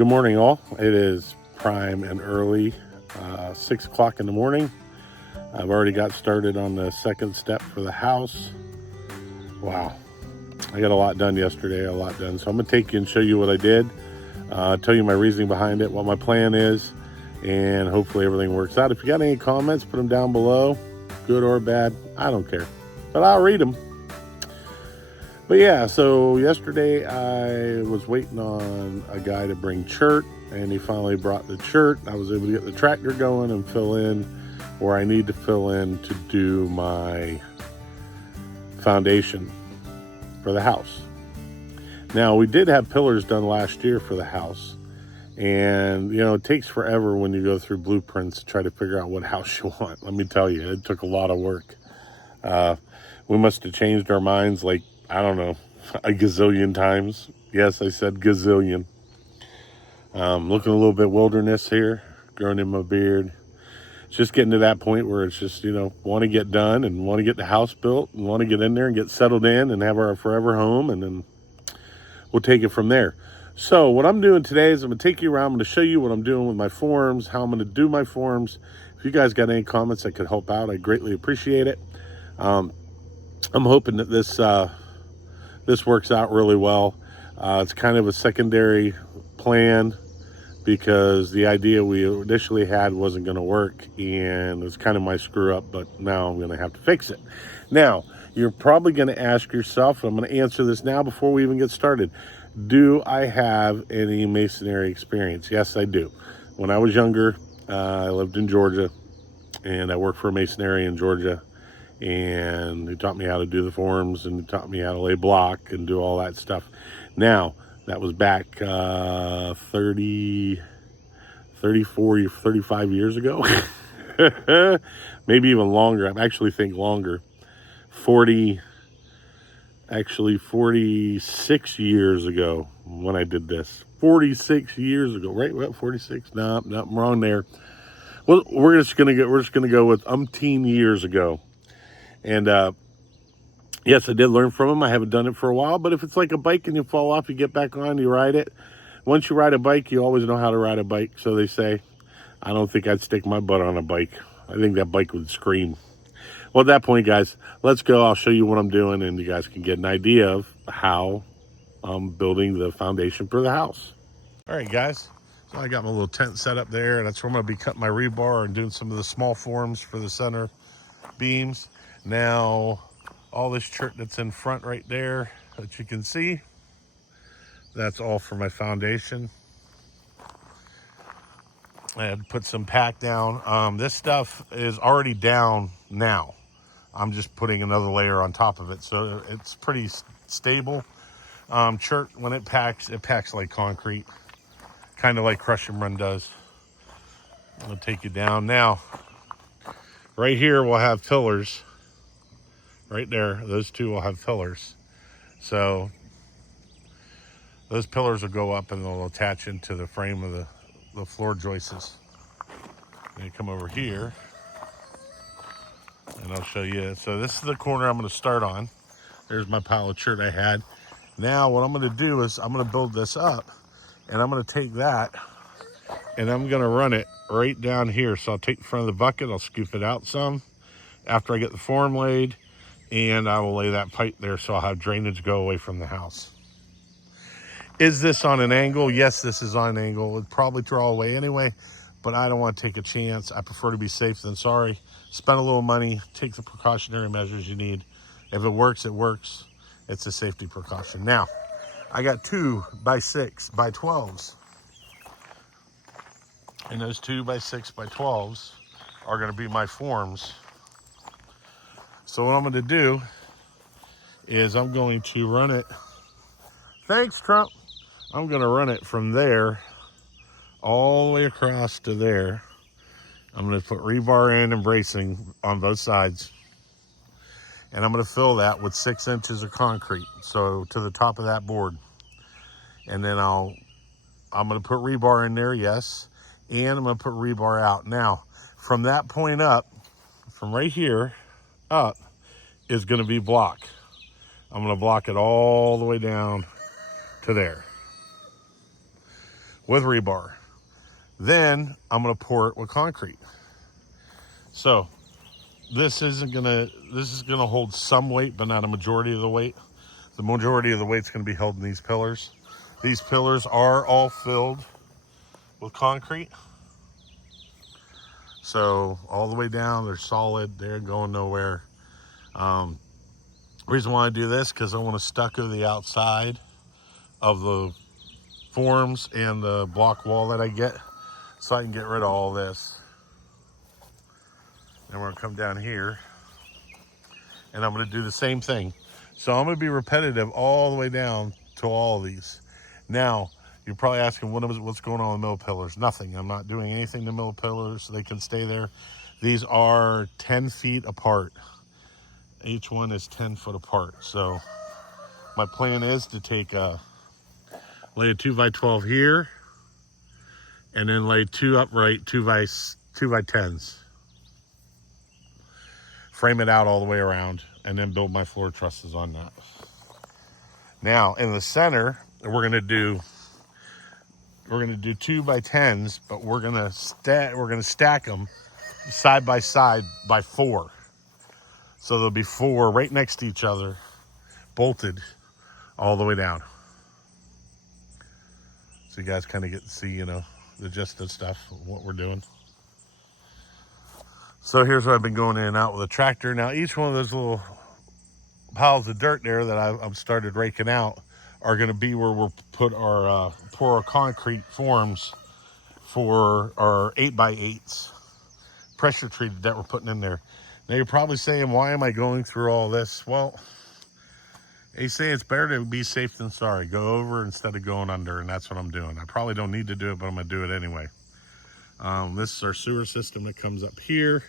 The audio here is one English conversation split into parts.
Good morning, all. It is prime and early, 6 o'clock in the morning. I've already got started on the second step for the house. Wow, I got a lot done yesterday, So I'm going to take you and show you what I did, tell you my reasoning behind it, what my plan is, and hopefully everything works out. If you got any comments, put them down below, good or bad, I don't care, but I'll read them. But yeah, so yesterday I was waiting on a guy to bring chert, and he finally brought the chert. I was able to get the tractor going and fill in where I need to fill in to do my foundation for the house. Now, we did have pillars done last year for the house, and it takes forever when you go through blueprints to try to figure out what house you want. Let me tell you, it took a lot of work. We must have changed our minds like, I don't know, a gazillion times. Yes, I said gazillion. Looking a little bit wilderness here, growing in my beard. It's just getting to that point where it's just, want to get done and want to get the house built and want to get in there and get settled in and have our forever home, and then we'll take it from there. So what I'm doing today is I'm going to take you around. I'm going to show you what I'm doing with my forms, how I'm going to do my forms. If you guys got any comments that could help out, I greatly appreciate it. I'm hoping that this works out really well. It's kind of a secondary plan because the idea we initially had wasn't going to work, and it's kind of my screw up, but now I'm going to have to fix it. Now, you're probably going to ask yourself, I'm going to answer this now before we even get started, do I have any masonry experience? Yes, I do. When I was younger, I lived in Georgia, and I worked for a masonry in Georgia, and he taught me how to do the forms, and he taught me how to lay block and do all that stuff. Now, that was back 30, 40, 35 years ago. Maybe even longer. I actually think longer. 46 years ago when I did this. 46 years ago, right? What, 46? No, I'm wrong there. Well, we're just gonna go with umpteen years ago. And yes, I did learn from him. I haven't done it for a while, but if it's like a bike and you fall off, you get back on, you ride it. Once you ride a bike, you always know how to ride a bike, so they say. I don't think I'd stick my butt on a bike. I think that bike would scream. Well, at that point, guys, let's go. I'll show you what I'm doing, and you guys can get an idea of how I'm building the foundation for the house. All right, guys. So I got my little tent set up there, and that's where I'm going to be cutting my rebar and doing some of the small forms for the center beams. Now, all this chert that's in front right there that you can see, that's all for my foundation. I had to put some pack down. This stuff is already down now. I'm just putting another layer on top of it, so it's pretty stable. Chert, when it packs like concrete, kind of like crush and run does. I'll take you down now. Right here we'll have pillars. Right there, those two will have pillars. So those pillars will go up and they'll attach into the frame of the floor joists. And you come over here, and I'll show you. So this is the corner I'm going to start on. There's my pile of chert I had. Now what I'm going to do is I'm going to build this up, and I'm going to take that and I'm going to run it right down here. So I'll take the front of the bucket, I'll scoop it out some after I get the form laid, and I will lay that pipe there so I'll have drainage go away from the house. Is this on an angle? Yes, this is on an angle. It'd probably draw away anyway, but I don't want to take a chance. I prefer to be safe than sorry. Spend a little money, take the precautionary measures you need. If it works, it works. It's a safety precaution. Now, I got 2x6 by 12s. And those 2x6 by 12s are going to be my forms. So what I'm going to do is I'm going to run it. Thanks, Trump. I'm going to run it from there all the way across to there. I'm going to put rebar in and bracing on both sides. And I'm going to fill that with 6 inches of concrete, so to the top of that board. And then I'm going to put rebar in there, yes. And I'm going to put rebar out. Now, from that point up, from right here up, is going to be block. I'm going to block it all the way down to there. with rebar. Then I'm gonna pour it with concrete. So this is gonna hold some weight, but not a majority of the weight. The majority of the weight's gonna be held in these pillars. These pillars are all filled with concrete. So all the way down, they're solid, they're going nowhere. Reason why I do this, because I want to stucco the outside of the forms and the block wall that I get, so I can get rid of all this. And we're gonna come down here, and I'm gonna do the same thing. So I'm gonna be repetitive all the way down to all of these. Now, you're probably asking, what's going on with middle pillars? Nothing. I'm not doing anything to middle pillars, so they can stay there. These are 10 feet apart. Each one is 10 foot apart. So my plan is to take lay a 2x12 here, and then lay two upright 2x10s. Frame it out all the way around, and then build my floor trusses on that. Now in the center, we're gonna do 2x10s, but we're gonna stack them side by side by 4. So there'll be 4 right next to each other, bolted all the way down. So you guys kind of get to see, the gist of stuff, what we're doing. So here's what I've been going in and out with a tractor. Now each one of those little piles of dirt there that I've started raking out are going to be where we'll put our pour our concrete forms for our 8x8s pressure treated that we're putting in there. Now you're probably saying, why am I going through all this? Well, they say it's better to be safe than sorry. Go over instead of going under, and that's what I'm doing. I probably don't need to do it, but I'm gonna do it anyway. This is our sewer system that comes up here.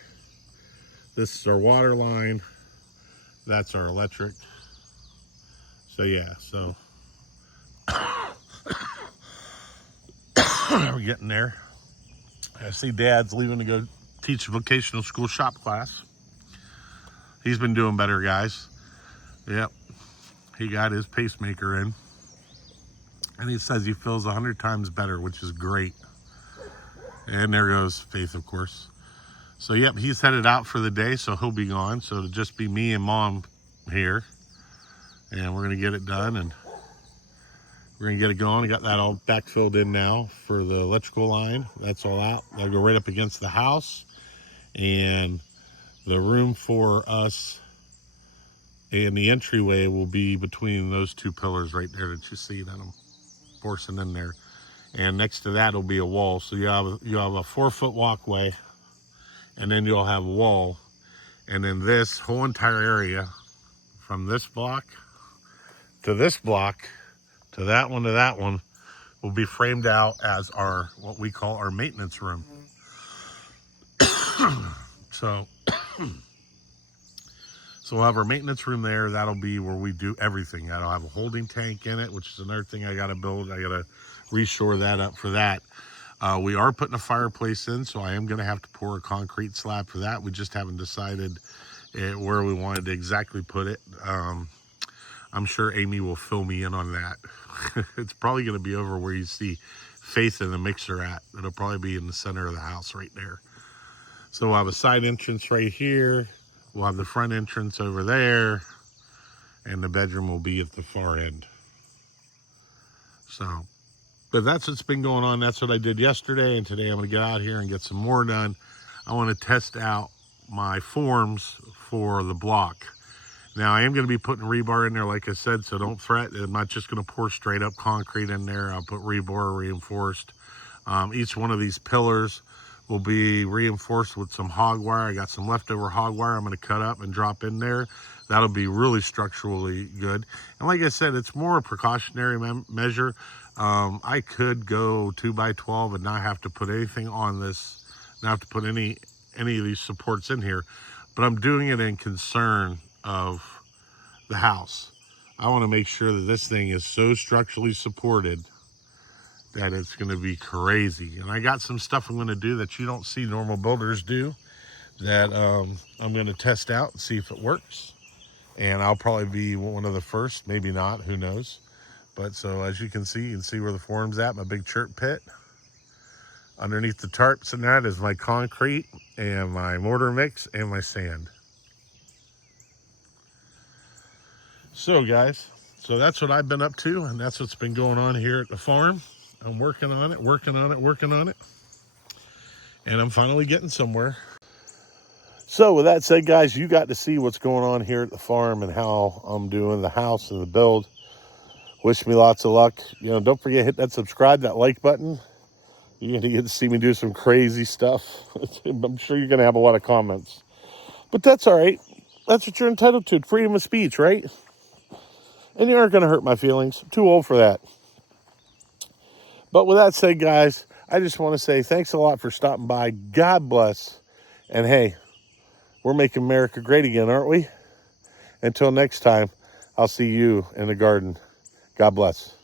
This is our water line. That's our electric. So yeah, so we're getting there. I see Dad's leaving to go teach vocational school shop class. He's been doing better, guys. Yep, he got his pacemaker in, and he says he feels 100 times better, which is great. And there goes Faith, of course. So yep, he's headed out for the day, so he'll be gone. So it'll just be me and Mom here, and we're gonna get it done, and we're gonna get it going. I got that all backfilled in now for the electrical line. That's all out. That'll go right up against the house, and the room for us and the entryway will be between those 2 pillars right there that you see that I'm forcing in there. And next to that will be a wall. So you have a 4-foot walkway, and then you'll have a wall. And then this whole entire area, from this block to this block to that one, will be framed out as what we call our maintenance room. So we'll have our maintenance room there. That'll be where we do everything. That'll have a holding tank in it, which is another thing I got to build. I got to reshore that up for that. We are putting a fireplace in, so I am going to have to pour a concrete slab for that. We just haven't decided where we wanted to exactly put it. I'm sure Amy will fill me in on that. It's probably going to be over where you see Faith and the mixer at. It'll probably be in the center of the house right there. So we'll have a side entrance right here. We'll have the front entrance over there, and the bedroom will be at the far end. So, but that's what's been going on. That's what I did yesterday, and today I'm going to get out here and get some more done. I want to test out my forms for the block. Now, I am going to be putting rebar in there, like I said, so don't fret. I'm not just going to pour straight up concrete in there. I'll put rebar reinforced. Each one of these pillars will be reinforced with some hog wire. I got some leftover hog wire I'm going to cut up and drop in there. That'll be really structurally good. And like I said, it's more a precautionary measure. I could go 2x12 and not have to put anything on this, not have to put any of these supports in here, but I'm doing it in concern of the house. I want to make sure that this thing is so structurally supported that it's going to be crazy. And I got some stuff I'm going to do that you don't see normal builders do that I'm going to test out and see if it works. And I'll probably be one of the first, maybe not, who knows. But so as you can see where the form's at, my big chirp pit. Underneath the tarps and that is my concrete and my mortar mix and my sand. So guys, so that's what I've been up to, and that's what's been going on here at the farm. I'm working on it, and I'm finally getting somewhere. So with that said, guys, you got to see what's going on here at the farm and how I'm doing the house and the build. Wish me lots of luck. Don't forget, hit that subscribe, that like button. You're going to get to see me do some crazy stuff. I'm sure you're going to have a lot of comments. But that's all right. That's what you're entitled to. Freedom of speech, right? And you aren't going to hurt my feelings. I'm too old for that. But with that said, guys, I just want to say thanks a lot for stopping by. God bless. And hey, we're making America great again, aren't we? Until next time, I'll see you in the garden. God bless.